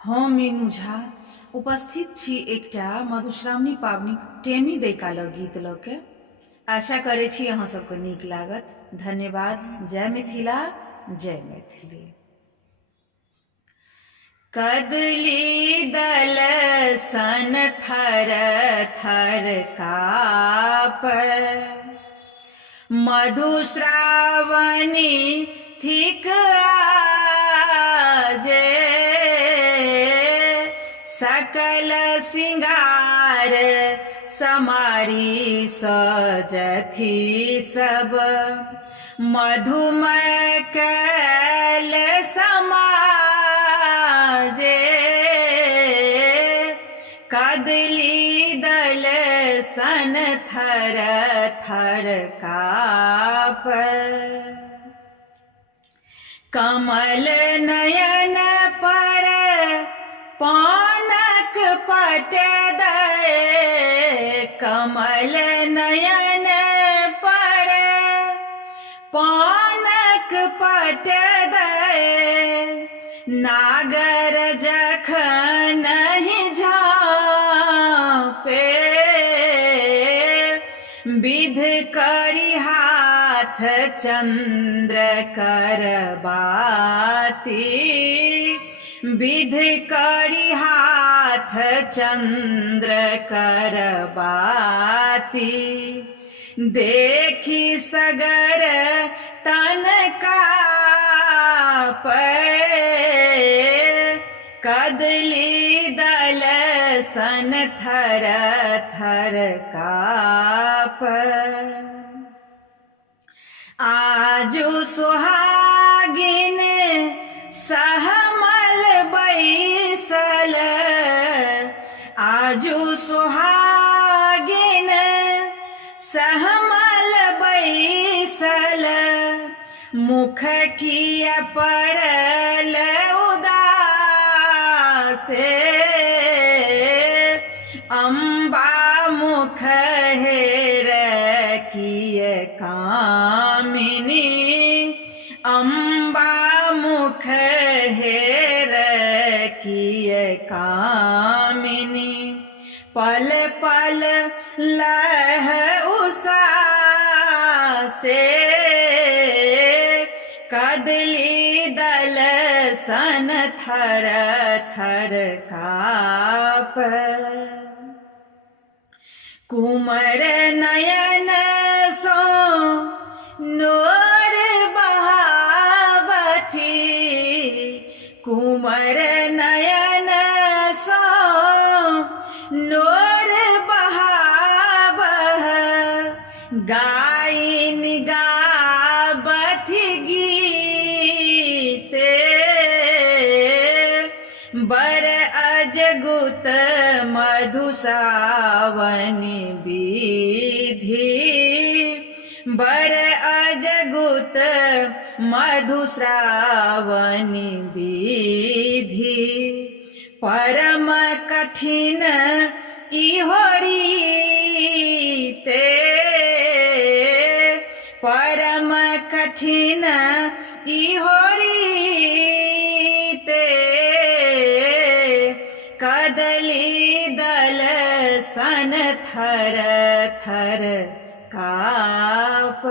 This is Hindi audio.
हम मीनू झा उपस्थित छी एकटा मधुश्रावणी पाबनी टेमी दैका गीत लऽ के। आशा करै छी अहाँ सबके नीक लागत। धन्यवाद। जय मिथिला, जय मैथिली। कदली दल सन थर थर काप, मधुश्रावणी थिक आजे, सकल सिंगार समारी सजथी सब, मधुमय कैल समाजे, कदली दल सन थर थर काप, कमल नयन पर पानक पट दे, कमल नयन पर पानक पट दे, नागर जखन नहीं झाँपे, विध करी हाथ चंद्र करबाती, विध करी हाथ चंद्र करबाती, देखी सगर तन कापै, कदली दल सन थर थर काप, आजु सुहागिन सहमल बैसल, आजु सुहागिन सहमल बैसल, मुख किया पड़ल उदासे, अम्बा मुख हेर किय कामिनी, अम्बा मुख हेर किय कामिनी, पल पल लह उषासे, कदली दल सन थर थर काप, कुमर नयन सो नोर बहावथी, कुमर नयन सो नोर बहावह, गायन गावथी गीते, बर अजगुत मधुश्रावणी विधि, बर अजगुत मधुश्रावणी विधि, परम कठिन इहो रीते, परम कठिन इहो रीते, कदली दल सन थर थर काप।